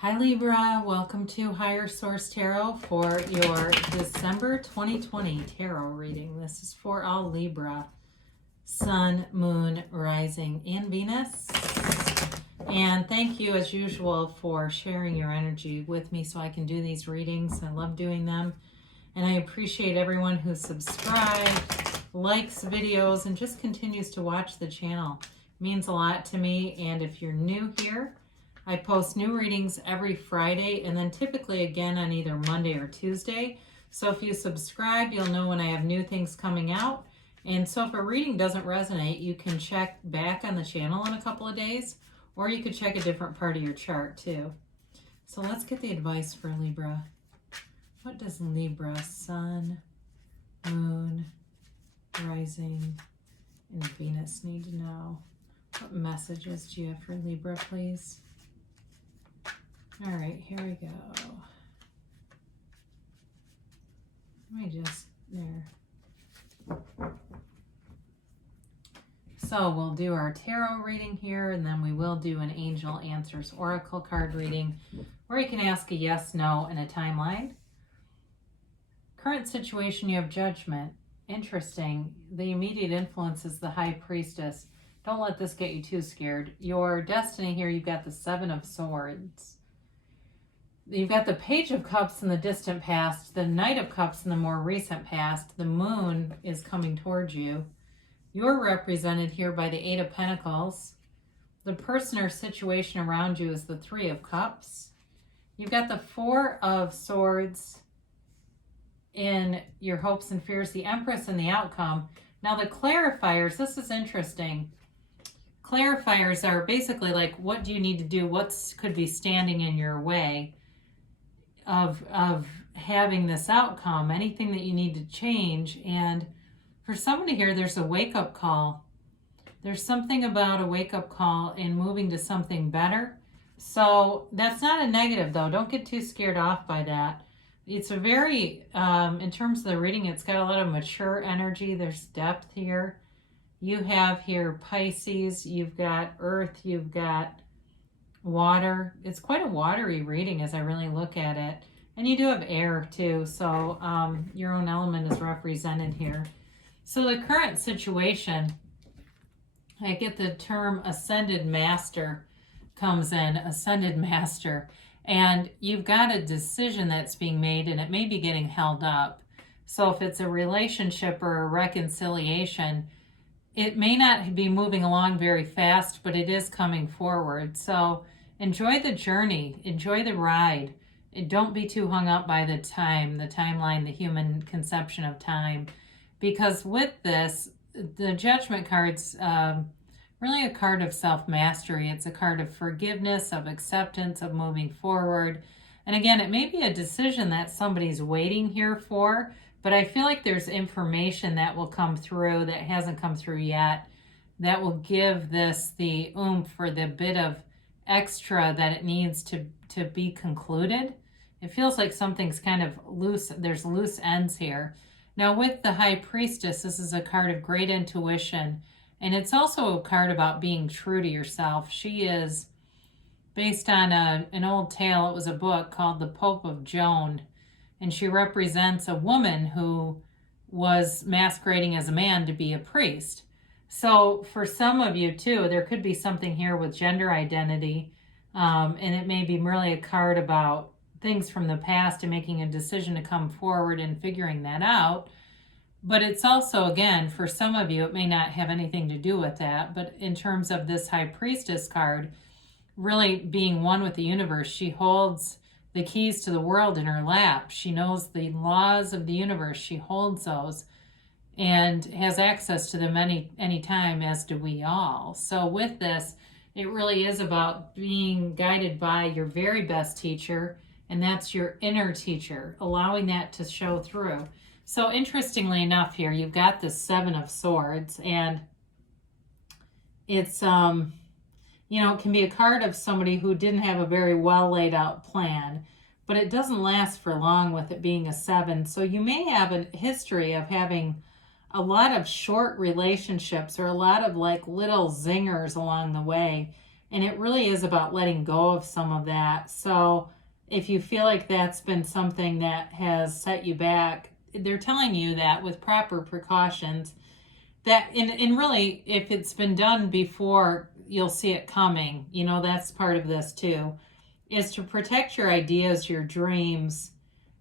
Hi Libra, welcome to Higher Source Tarot for your December 2020 tarot reading. This is for all Libra, Sun, Moon, Rising, and Venus. And thank you as usual for sharing your energy with me so I can do these readings. I love doing them. And I appreciate everyone who subscribes, likes videos, and just continues to watch the channel. It means a lot to me. And if you're new here, I post new readings every Friday and then typically again on either Monday or Tuesday. So if you subscribe, you'll know when I have new things coming out. And so if a reading doesn't resonate, you can check back on the channel in a couple of days, or you could check a different part of your chart too. So let's get the advice for Libra. What does Libra, Sun, Moon, Rising, and Venus need to know? What messages do you have for Libra, please? All right, here we go. Let me just, there. So we'll do our tarot reading here, and then we will do an Angel Answers Oracle card reading, where you can ask a yes, no, and a timeline. Current situation, you have Judgment. Interesting. The immediate influence is the High Priestess. Don't let this get you too scared. Your destiny here, you've got the Seven of Swords. You've got the Page of Cups in the distant past, the Knight of Cups in the more recent past. The Moon is coming towards you. You're represented here by the Eight of Pentacles. The person or situation around you is the Three of Cups. You've got the Four of Swords in your hopes and fears, the Empress and the outcome. Now the clarifiers, this is interesting. Clarifiers are basically like, what do you need to do? What could be standing in your way of having this outcome, anything that you need to change. And for somebody here, there's a wake-up call. There's something about a wake-up call and moving to something better. So that's not a negative, though. Don't get too scared off by that. It's a very, in terms of the reading, it's got a lot of mature energy. There's depth here. You have here Pisces, you've got Earth, you've got water. It's quite a watery reading as I really look at it. And you do have air too, so your own element is represented here. So the current situation, I get the term Ascended Master comes in, Ascended Master. And you've got a decision that's being made and it may be getting held up. So if it's a relationship or a reconciliation, it may not be moving along very fast, but it is coming forward. So enjoy the journey, enjoy the ride. And don't be too hung up by the timeline, the human conception of time. Because with this, the Judgment card's really a card of self-mastery. It's a card of forgiveness, of acceptance, of moving forward. And again, it may be a decision that somebody's waiting here for, but I feel like there's information that will come through that hasn't come through yet that will give this the oomph or the bit of extra that it needs to be concluded. It feels like something's kind of loose. There's loose ends here. Now with the High Priestess, this is a card of great intuition. And it's also a card about being true to yourself. She is based on an old tale. It was a book called The Pope of Joan. And she represents a woman who was masquerading as a man to be a priest. So for some of you too, there could be something here with gender identity. And it may be really a card about things from the past and making a decision to come forward and figuring that out. But it's also, again, for some of you, it may not have anything to do with that. But in terms of this High Priestess card, really being one with the universe, she holds the keys to the world in her lap. She knows the laws of the universe. She holds those and has access to them any time, as do we all. So with this, it really is about being guided by your very best teacher, and that's your inner teacher, allowing that to show through. So interestingly enough here, you've got the Seven of Swords, and it's, it can be a card of somebody who didn't have a very well laid out plan, but it doesn't last for long with it being a 7. So you may have a history of having a lot of short relationships or a lot of like little zingers along the way. And it really is about letting go of some of that. So if you feel like that's been something that has set you back, they're telling you that with proper precautions, that and really, if it's been done before, you'll see it coming. That's part of this too, is to protect your ideas, your dreams.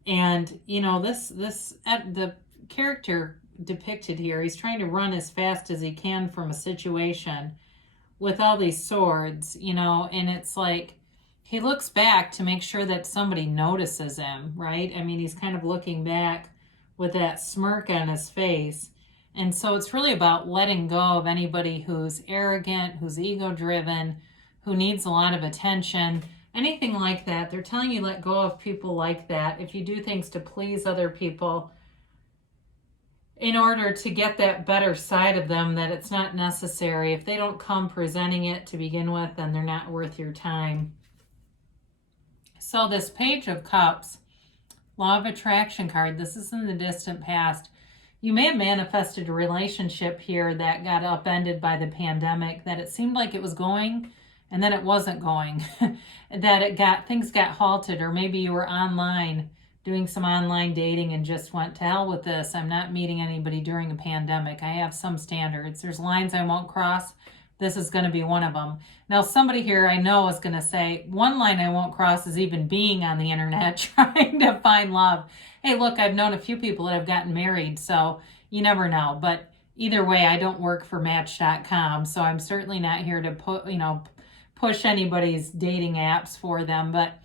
And the character depicted here, he's trying to run as fast as he can from a situation with all these swords, and it's like he looks back to make sure that somebody notices him, right? I mean, he's kind of looking back with that smirk on his face. And so it's really about letting go of anybody who's arrogant, who's ego-driven, who needs a lot of attention, anything like that. They're telling you let go of people like that. If you do things to please other people in order to get that better side of them, that it's not necessary. If they don't come presenting it to begin with, then they're not worth your time. So this Page of Cups, Law of Attraction card, this is in the distant past. You may have manifested a relationship here that got upended by the pandemic, that it seemed like it was going and then it wasn't going, that things got halted, or maybe you were online doing some online dating and just went to hell with this. I'm not meeting anybody during a pandemic. I have some standards. There's lines I won't cross. This is going to be one of them. Now, somebody here I know is going to say, one line I won't cross is even being on the internet trying to find love. Hey, look, I've known a few people that have gotten married, so you never know. But either way, I don't work for Match.com, so I'm certainly not here to push anybody's dating apps for them. But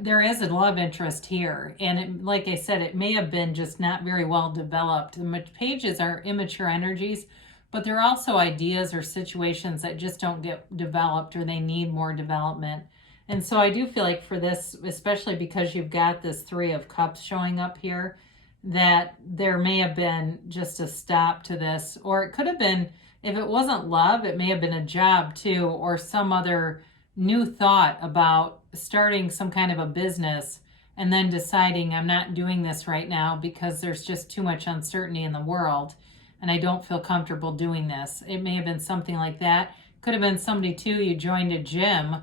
there is a love interest here. And like I said, it may have been just not very well developed. The pages are immature energies, but they're also ideas or situations that just don't get developed, or they need more development. And so I do feel like for this, especially because you've got this Three of Cups showing up here, that there may have been just a stop to this. Or it could have been, if it wasn't love, it may have been a job too, or some other new thought about starting some kind of a business and then deciding I'm not doing this right now because there's just too much uncertainty in the world and I don't feel comfortable doing this. It may have been something like that. Could have been somebody too, you joined a gym,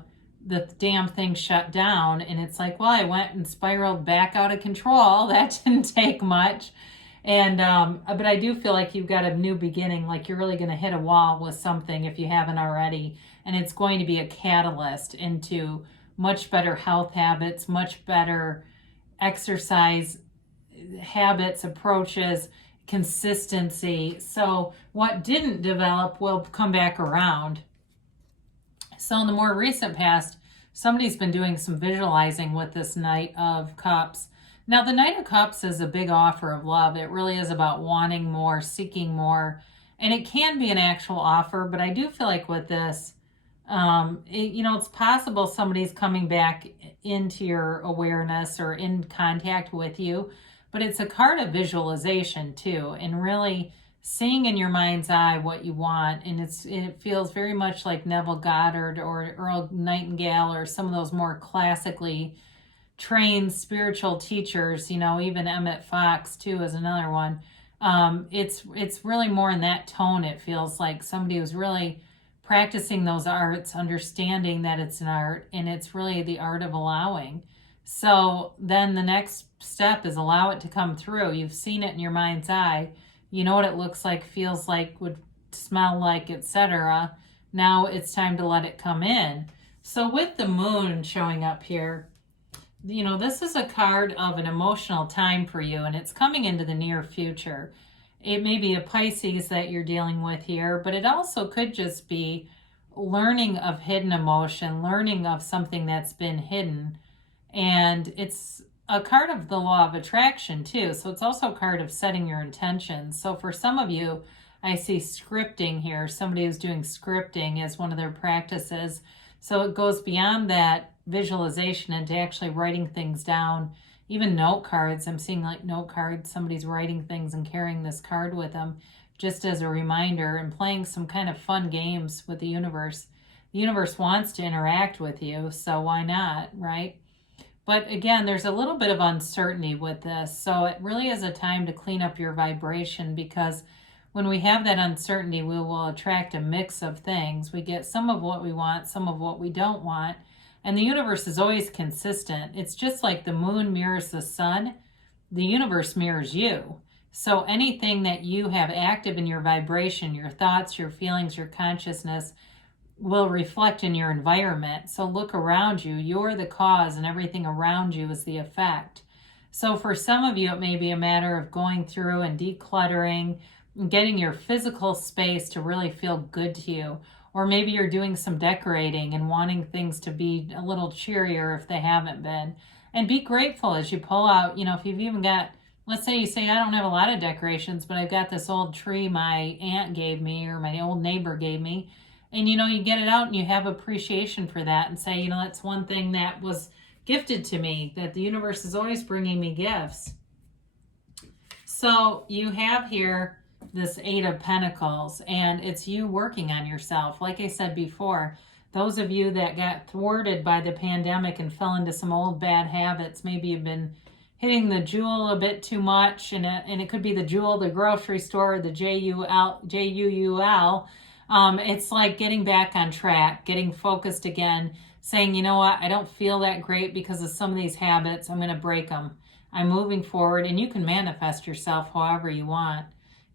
the damn thing shut down, and it's like, well, I went and spiraled back out of control. That didn't take much. And but I do feel like you've got a new beginning, like you're really going to hit a wall with something if you haven't already, and it's going to be a catalyst into much better health habits, much better exercise habits, approaches, consistency. So what didn't develop will come back around. So in the more recent past, somebody's been doing some visualizing with this Knight of Cups. Now, the Knight of Cups is a big offer of love. It really is about wanting more, seeking more, and it can be an actual offer, but I do feel like with this, it's possible somebody's coming back into your awareness or in contact with you, but it's a card of visualization too, and really seeing in your mind's eye what you want. And it feels very much like Neville Goddard or Earl Nightingale or some of those more classically trained spiritual teachers, even Emmett Fox too is another one. It's really more in that tone. It feels like somebody who's really practicing those arts, understanding that it's an art, and it's really the art of allowing. So then the next step is allow it to come through. You've seen it in your mind's eye. You know what it looks like, feels like, would smell like, etc. Now it's time to let it come in. So with the moon showing up here, this is a card of an emotional time for you, and it's coming into the near future. It may be a Pisces that you're dealing with here, but it also could just be learning of hidden emotion, learning of something that's been hidden. And it's a card of the law of attraction too. So it's also a card of setting your intentions. So for some of you, I see scripting here. Somebody who's doing scripting as one of their practices. So it goes beyond that visualization into actually writing things down. Even note cards. I'm seeing like note cards. Somebody's writing things and carrying this card with them just as a reminder, and playing some kind of fun games with the universe. The universe wants to interact with you, so why not, right? But again, there's a little bit of uncertainty with this. So it really is a time to clean up your vibration, because when we have that uncertainty, we will attract a mix of things. We get some of what we want, some of what we don't want. And the universe is always consistent. It's just like the moon mirrors the sun, the universe mirrors you. So anything that you have active in your vibration, your thoughts, your feelings, your consciousness, will reflect in your environment. So look around you. You're the cause, and everything around you is the effect. So for some of you, it may be a matter of going through and decluttering, getting your physical space to really feel good to you. Or maybe you're doing some decorating and wanting things to be a little cheerier if they haven't been. And be grateful as you pull out, if you've even got, let's say you say, I don't have a lot of decorations, but I've got this old tree my aunt gave me or my old neighbor gave me. And, you get it out and you have appreciation for that and say, that's one thing that was gifted to me, that the universe is always bringing me gifts. So you have here this Eight of Pentacles, and it's you working on yourself. Like I said before, those of you that got thwarted by the pandemic and fell into some old bad habits, maybe you've been hitting the jewel a bit too much, and it could be the jewel, the grocery store, the JUUL. It's like getting back on track, getting focused again, saying, you know what, I don't feel that great because of some of these habits. I'm going to break them. I'm moving forward, and you can manifest yourself however you want.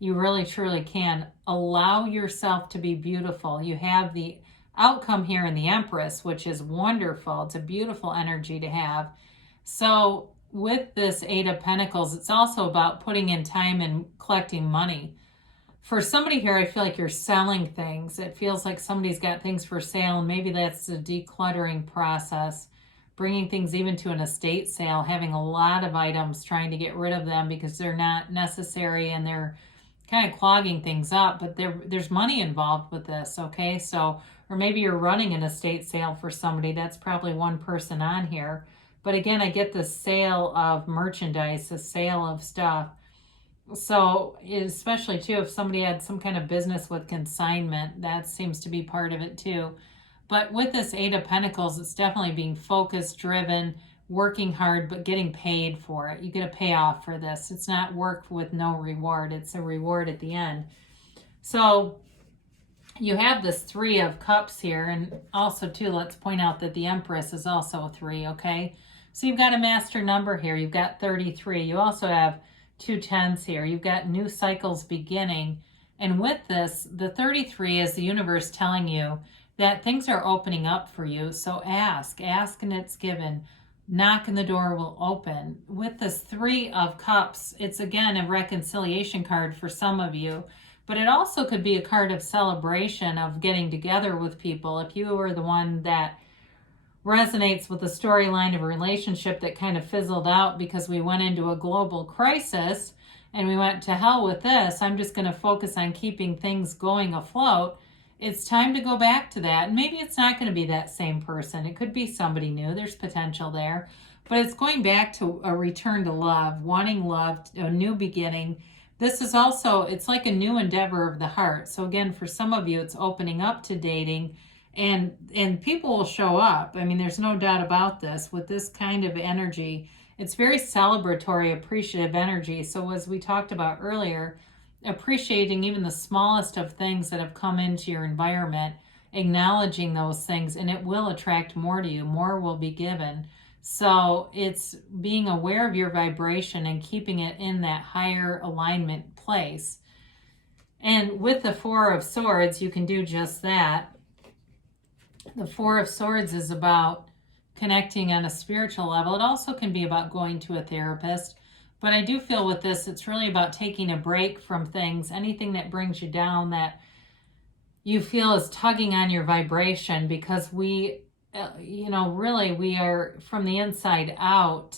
You really, truly can. Allow yourself to be beautiful. You have the outcome here in the Empress, which is wonderful. It's a beautiful energy to have. So with this Eight of Pentacles, it's also about putting in time and collecting money. For somebody here, I feel like you're selling things. It feels like somebody's got things for sale, and maybe that's the decluttering process, bringing things even to an estate sale, having a lot of items, trying to get rid of them because they're not necessary and they're kind of clogging things up, but there's money involved with this, okay? So, or maybe you're running an estate sale for somebody. That's probably one person on here. But again, I get the sale of merchandise, the sale of stuff. So especially too, if somebody had some kind of business with consignment, that seems to be part of it too. But with this Eight of Pentacles, it's definitely being focused, driven, working hard, but getting paid for it. You get a payoff for this. It's not work with no reward. It's a reward at the end. So you have this Three of Cups here. And also too, let's point out that the Empress is also a 3, okay? So you've got a master number here. You've got 33. You also have 2 10s here. You've got new cycles beginning. And with this, the 33 is the universe telling you that things are opening up for you. So ask and it's given. Knock and the door will open. With this Three of Cups, it's again a reconciliation card for some of you, but it also could be a card of celebration, of getting together with people. If you are the one that resonates with the storyline of a relationship that kind of fizzled out because we went into a global crisis and we went to hell with this, I'm just going to focus on keeping things going afloat. It's time to go back to that. And maybe it's not going to be that same person. It could be somebody new. There's potential there. But it's going back to a return to love, wanting love, a new beginning. This is also, it's like a new endeavor of the heart. So again, for some of you, it's opening up to dating, and people will show up. I mean, there's no doubt about this. With this kind of energy, it's very celebratory, appreciative energy. So as we talked about earlier, appreciating even the smallest of things that have come into your environment, acknowledging those things, and it will attract more to you. More will be given. So it's being aware of your vibration and keeping it in that higher alignment place. And with the Four of Swords, you can do just that. The Four of Swords is about connecting on a spiritual level. It also can be about going to a therapist. But I do feel with this, it's really about taking a break from things, anything that brings you down, that you feel is tugging on your vibration, because we, really we are from the inside out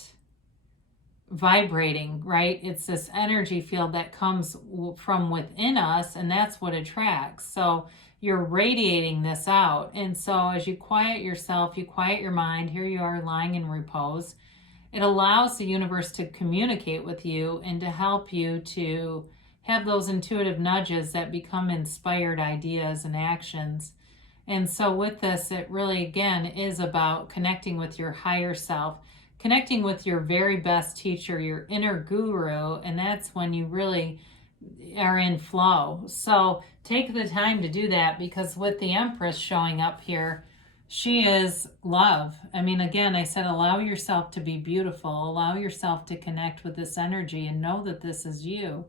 vibrating, right? It's this energy field that comes from within us, and that's what attracts. So you're radiating this out. And so as you quiet yourself, you quiet your mind, here you are lying in repose. It allows the universe to communicate with you and to help you to have those intuitive nudges that become inspired ideas and actions. And so with this, it really, again, is about connecting with your higher self, connecting with your very best teacher, your inner guru. And that's when you really are in flow. So take the time to do that, because with the Empress showing up here, she is love. I mean, again, I said allow yourself to be beautiful, allow yourself to connect with this energy and know that this is you.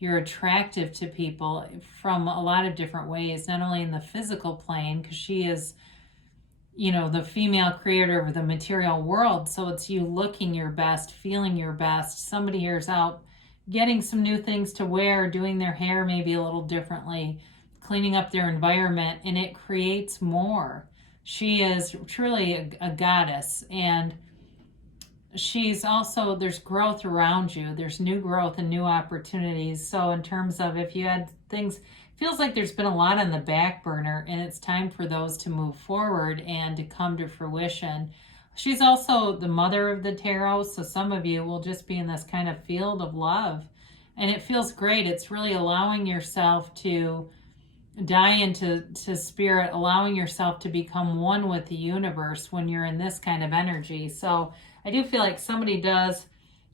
You're attractive to people from a lot of different ways, not only in the physical plane, because she is, you know, the female creator of the material world. So it's you looking your best, feeling your best. Somebody here is out getting some new things to wear, doing their hair maybe a little differently, cleaning up their environment, and it creates more. She is truly a goddess, and she's also, there's growth around you. There's new growth and new opportunities. So in terms of if you had things, feels like there's been a lot on the back burner, and it's time for those to move forward and to come to fruition. She's also the mother of the tarot, so some of you will just be in this kind of field of love, and it feels great. It's really allowing yourself to die into spirit, allowing yourself to become one with the universe when you're in this kind of energy. So I do feel like somebody does,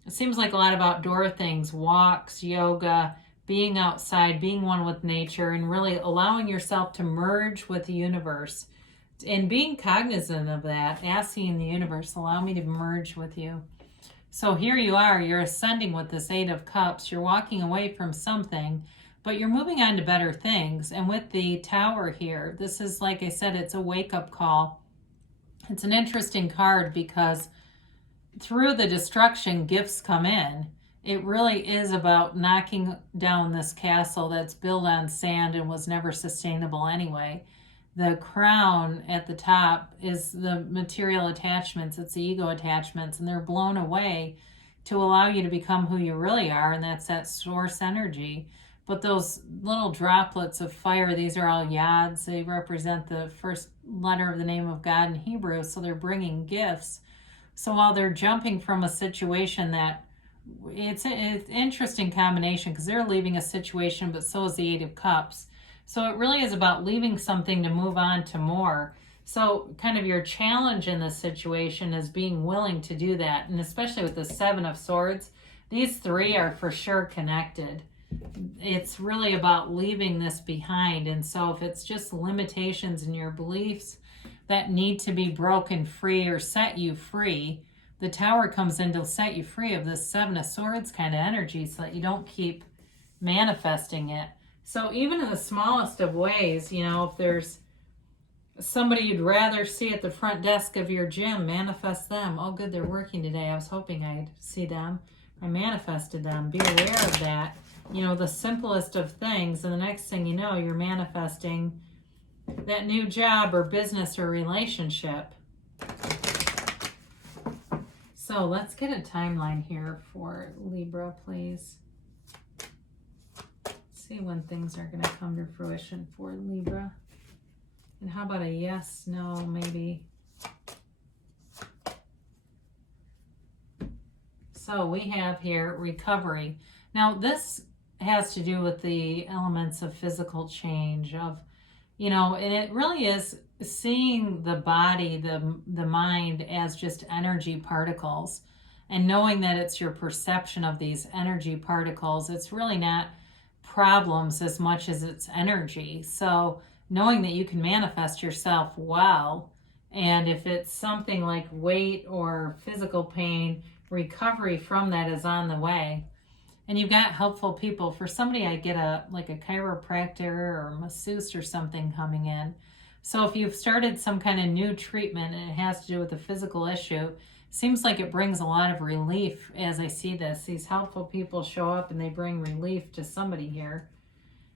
it seems like a lot of outdoor things, walks, yoga, being outside, being one with nature, and really allowing yourself to merge with the universe. And being cognizant of that, asking the universe, allow me to merge with you. So here you are, you're ascending with this Eight of Cups. You're walking away from something, but you're moving on to better things. And with the Tower here, this is, like I said, it's a wake-up call. It's an interesting card because through the destruction, gifts come in. It really is about knocking down this castle that's built on sand and was never sustainable anyway. The crown at the top is the material attachments, it's the ego attachments, and they're blown away to allow you to become who you really are, and that's that source energy. But those little droplets of fire, these are all yads. They represent the first letter of the name of God in Hebrew, so they're bringing gifts. So while they're jumping from a situation that, it's an interesting combination because they're leaving a situation, but so is the Eight of Cups. So it really is about leaving something to move on to more. So kind of your challenge in this situation is being willing to do that. And especially with the Seven of Swords, these three are for sure connected. It's really about leaving this behind. And so if it's just limitations in your beliefs that need to be broken free or set you free, the Tower comes in to set you free of this Seven of Swords kind of energy so that you don't keep manifesting it. So even in the smallest of ways, you know, if there's somebody you'd rather see at the front desk of your gym, manifest them. Oh, good, they're working today. I was hoping I'd see them. I manifested them. Be aware of that. You know, the simplest of things. And the next thing you know, you're manifesting that new job or business or relationship. So let's get a timeline here for Libra, please. See when things are going to come to fruition for Libra. And how about a yes, no, maybe? So we have here recovery. Now this has to do with the elements of physical change, of, you know, and it really is seeing the body, the mind as just energy particles, and knowing that it's your perception of these energy particles. It's really not problems as much as it's energy. So knowing that you can manifest yourself well, and if it's something like weight or physical pain, recovery from that is on the way. And you've got helpful people. For somebody, I get a chiropractor or masseuse or something coming in. So if you've started some kind of new treatment and it has to do with a physical issue, seems like it brings a lot of relief as I see this. These helpful people show up and they bring relief to somebody here.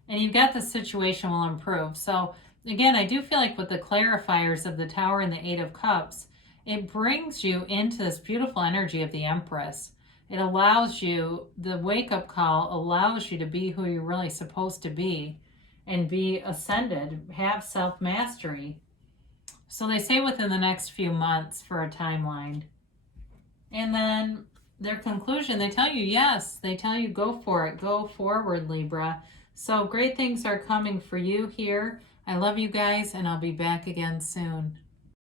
And you've got the situation will improve. So again, I do feel like with the clarifiers of the Tower and the Eight of Cups, it brings you into this beautiful energy of the Empress. It allows you, the wake-up call allows you to be who you're really supposed to be and be ascended, have self-mastery. So they say within the next few months for a timeline. And then their conclusion, they tell you yes. They tell you go for it. Go forward, Libra. So great things are coming for you here. I love you guys, and I'll be back again soon.